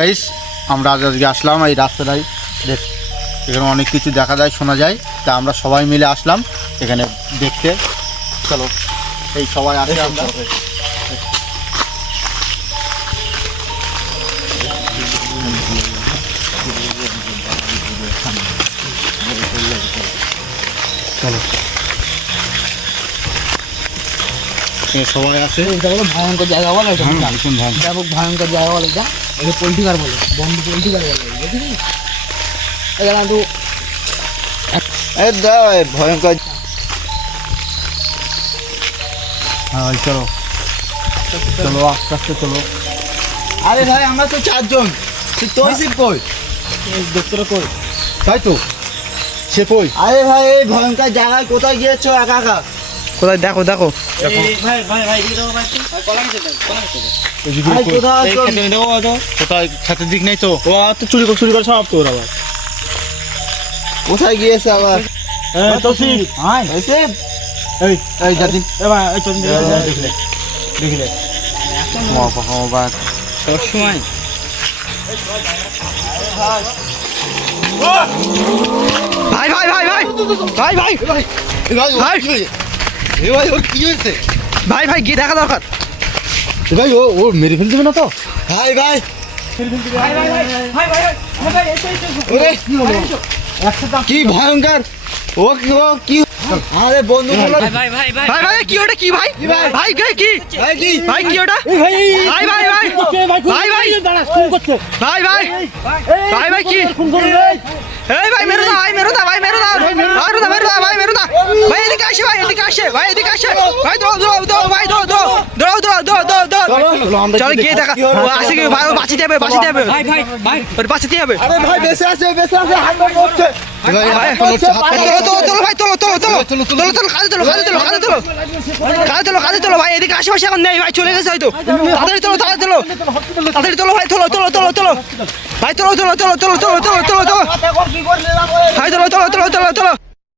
Guys আমরা আজকে আসলাম এই রাস্তাটায় দেখ, এখানে অনেক কিছু দেখা যায় শোনা যায়, তা আমরা সবাই মিলে আসলাম এখানে দেখতে। চলো এই সবাই আসে আমরা। চলো সবাই আছে। এটা হলো ভয়ঙ্কর জায়গা বলে, এটা ভীষণ ভালো। ব্যাপক ভয়ঙ্কর জায়গা বলে, এটা এটা পোল্ট্রিকার বলে, বন্ধ পোল্ট্রিকার বলে, বুঝলি? এখানে তো ভয়ঙ্কর। হ্যাঁ চলো চলো আস্তে আস্তে চলো। আরে ভাই আমরা তো চারজন, তুই শিব কই? দোস্তরা কই? তাই তো সে কই? আরে ভাই এই ভয়ঙ্কর জায়গায় কোথায় গিয়েছো একা একা? কোথায় দেখো দেখো কোথায় খেতের দিক নেই তো? ও তো চুরি করে সব তোর আবার কোথায় গিয়েছে আবার? এই এই দাদি দেখলে সবসময় ভাই ভাই ভাই ভাই ভাই ভাই ভাই ভাই ওর কি হয়েছে? ভাই ভাই গিয়ে দেখা দরকার। ভাই ও মেরে ফেল দেবে না তো? ভাই ভাই কি ভয়ঙ্কর! ও কি আরে বন্ধু ভাই ভাই কি ওটা কি ভাই ভাই কি ভাই কি ভাই কি ওটা ভাই ভাই ভাই ভাই ভাই ভাই ভাই ভাই ভাই কি এই ভাই মেরো দা ভাই মেরো দা ভাই মেরো দা ভাই মেরো দা ভাই এদিকে আসে ভাই এদিকে আসে ভাই দৌড় ভাই দৌড় চল গিয়ে দেখা ও আসে কি ভাই বাঁচিতে হবে ভাই বাঁচিতে হবে। আরে ভাই বেঁচে আছে হাত করছে। তোলো ভাই তোলো কাজে তোলো ভাই এদিকে আশেপাশে এখন নেই ভাই, চলে গেছে হয়তো। তাড়াতাড়ি তোলো ভাই তোলো ভাই তোলো ভাই তোলো